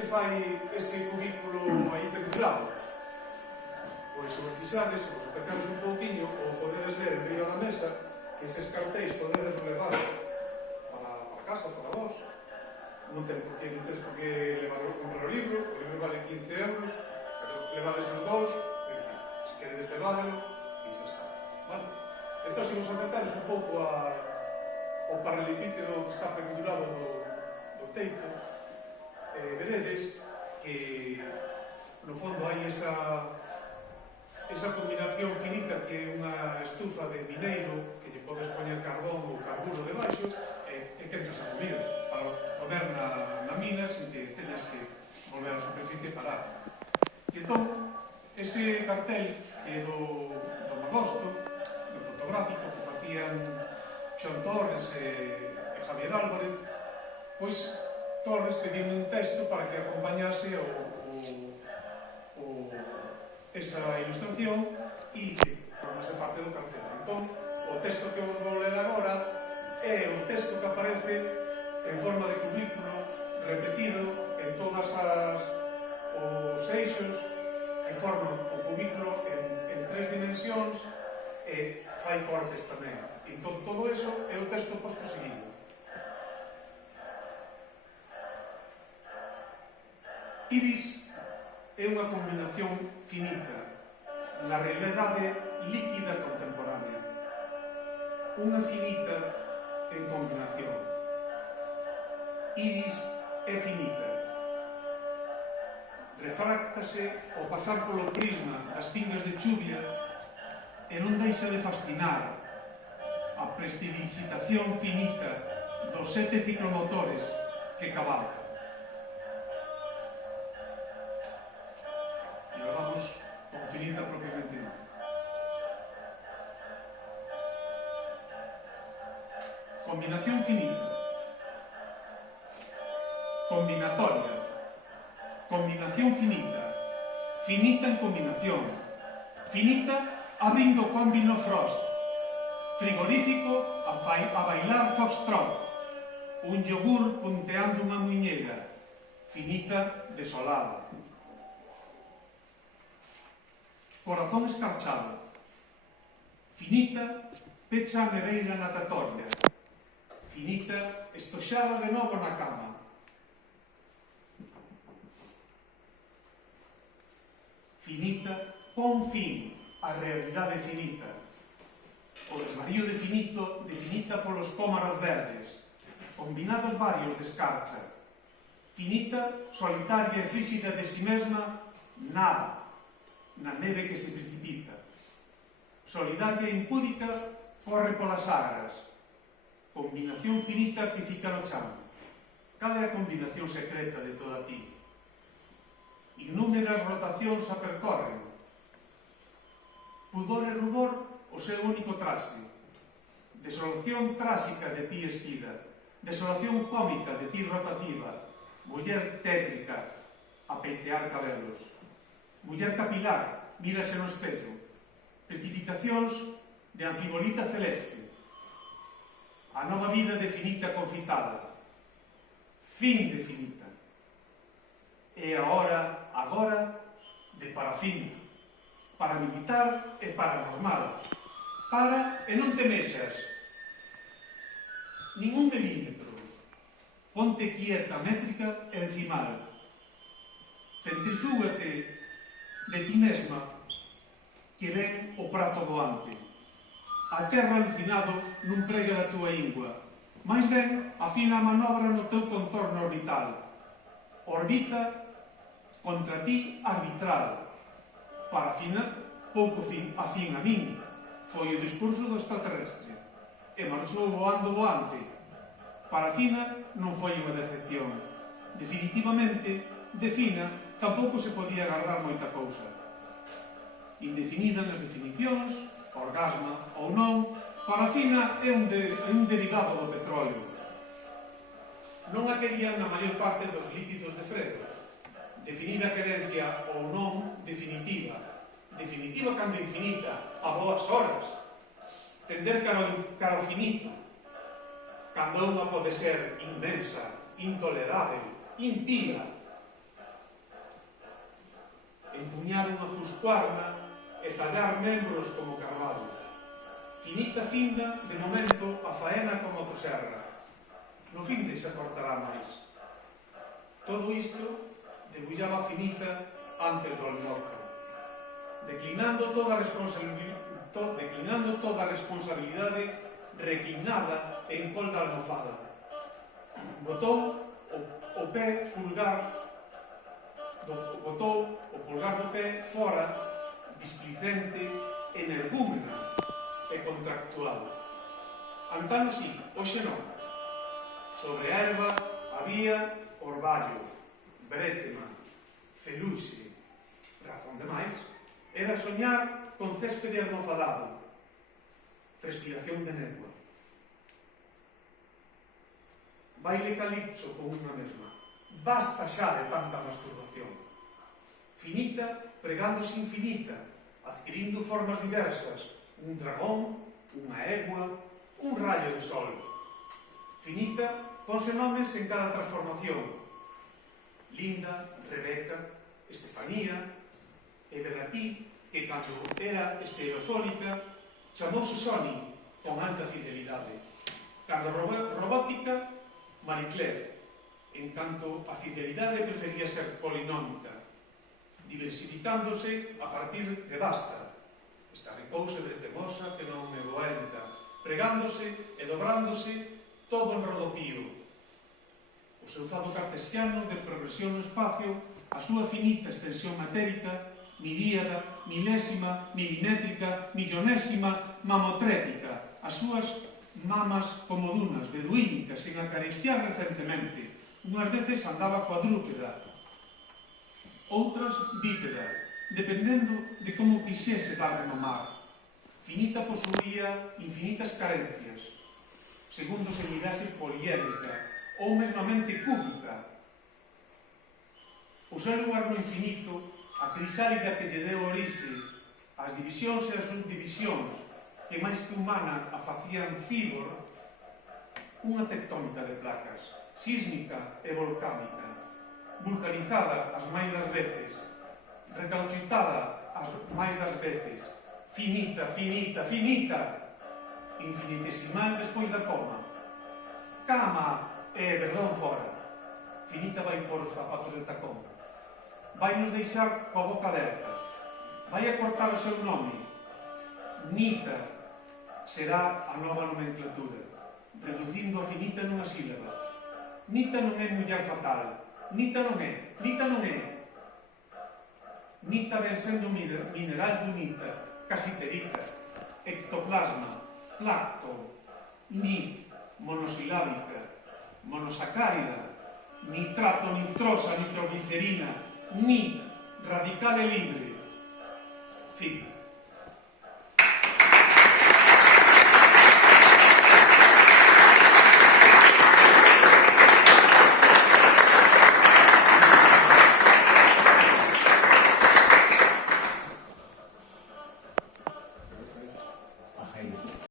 que fai ese cubículo aí pendurado? Pois, se vos fixades, se vos acercades un pouquinho, ou podedes ver en río da mesa, que eses cartéis podedes levar para casa, para vos. Non tedes por que levar a comprar o libro vale 15 euros, pero levades os dous, se queredes levádelo, e xa está. Vale? Entón, se vos acercades un pouco ao paralelepípedo que está pendurado do teito, veredes que no fondo hai esa combinación finita que é unha estufa de mineiro que lle podes poñer carbón ou carburo debaixo e quentas a comida para poner na mina sin que teñas que volver á superficie parar. E entón, ese cartel que é do Magosto, do fotográfico que facían Xon Torres e Javier Álvarez, pois Torres pediu un texto para que acompañase esa ilustración e que formase parte do cartel. Entón, o texto que vos vou ler agora é o texto que aparece en forma de cubículo repetido en todas os eixos que forman o cubículo en 3 dimensións e fai cortes tamén. Entón, todo eso é o texto posto seguido. Iris é unha combinación finita na realidade líquida contemporánea. Unha finita en combinación. Iris é finita. Refráctase ao pasar polo prisma das pingas de chuvia e non deixa de fascinar a prestidigitación finita dos 7 ciclomotores que cabalgan. E agora vamos con finita propiamente non. Combinación finita. Combinatoria. Combinación finita. Finita en combinación. Finita abrindo con vino frost. Frigorífico a bailar foxtrot. Un yogur punteando unha muñeira. Finita desolada. Corazón escarchado. Finita pecha a neveira natatoria. Finita estoxada de novo na cama. Finita pon fin á realidade finita. O desvarío de finita polos cómaros verdes, combinados varios de escarcha. Finita, solitaria e física de si mesma, nada, na neve que se precipita. Solidaria e impúdica, corre polas agras. Combinación finita que fica no chan. Cal é a combinación secreta de toda ti? Inúmeras rotacións a percorren. Pudor e rubor, o seu único traxe. Desolación tráxica de ti esquida. Desolación cómica de ti rotativa. Muller tétrica, a peitear cabelos. Muller capilar, mírase no espejo. Precipitacións de anfibolita celeste. A nova vida de finita confitada. Fin de finita. E a hora, agora, de parafina. Paramilitar e paranormal. Para e non te mexas. Ningún milímetro. Ponte quieta, métrica e decimal. Centrifúgate de ti mesma que ven o prato voante. A terra alucinado nun prega da tua íngua. Mais ben, afina a manobra no teu contorno orbital. Orbita contra ti arbitral. Parafina, pouco afín a min. Foi o discurso do extraterrestre. E marchou voante. Parafina non foi unha decepción. Definitivamente, de fina, tampouco se podía agardar moita cousa. Indefinida nas definicións, orgasma ou non, parafina é un derivado do petróleo. Non a querían na maior parte dos lípidos de Fredo. Definir a querencia ou non definitiva. Definitiva cando infinita, a boas horas. Tender cara ao finito. Cando unha pode ser inmensa, intolerável, impía. empuñar unha fuscuarna e tallar membros como carvallos. Finita finda, de momento, a faena como coserra. No fin de se cortará máis. Todo isto debullaba Finita antes do almorzo, declinando toda a responsabilidade reclinada en col da almofada. Botou o pulgar do pé fora, displicente, energúmena e contractual. Antano sí, hoxe non. Sobre a erva había orballo, brétema, feluxe. Razón de máis era soñar con céspede almofadado, respiración de néboa. Baile calipso con unha mesma. Basta xa de tanta masturbación. Finita pregándose infinita, adquirindo formas diversas, un dragón, unha égua, un rayo de sol. Finita ponse nomes en cada transformación. Linda, Rebeca, Estefanía, e Beratí, que cando era estereofónica chamouse Sony con alta fidelidade. Cando robótica, Marie Claire, en canto a fidelidade prefería ser polinómica, diversificándose a partir de basta. Esta recouse bretemosa que non me doenta, pregándose e dobrándose todo en rodopío. O seu fado cartesiano de progresión no espacio, a súa finita extensión matérica, milíada, milésima, milimétrica, millonésima, mamotrética, as súas mamas como dunas, beduínicas, sen acariciar recentemente. Unhas veces andaba cuadrúpeda, outras bípeda, dependendo de como quixese dar de mamar. Finita posuía infinitas carencias, segundo se mirase poliédrica ou mesmamente cúbica. O seu lugar no infinito, a crisálida que lle deu orixe, as divisións e as subdivisións, que máis que humana a facían cíbor, unha tectónica de placas, sísmica e volcánica, vulcanizada as máis das veces, recauchutada as máis das veces, finita, finita, finita, infinitesimal despois da coma. Cama e perdón fora. Finita vai por os zapatos de tacón. Vai nos deixar coa boca aberta. Vai a cortar o seu nome. Nita será a nova nomenclatura, reducindo a finita nunha sílaba. Nita non é muller fatal. Nita non é. Nita non é. Nita ven sendo mineral dunita, casiterita, ectoplasma, placto, ni, monosilábica, monosacárida, nitrato, nitrosa, nitroglicerina, ni, radical e libre. Fin.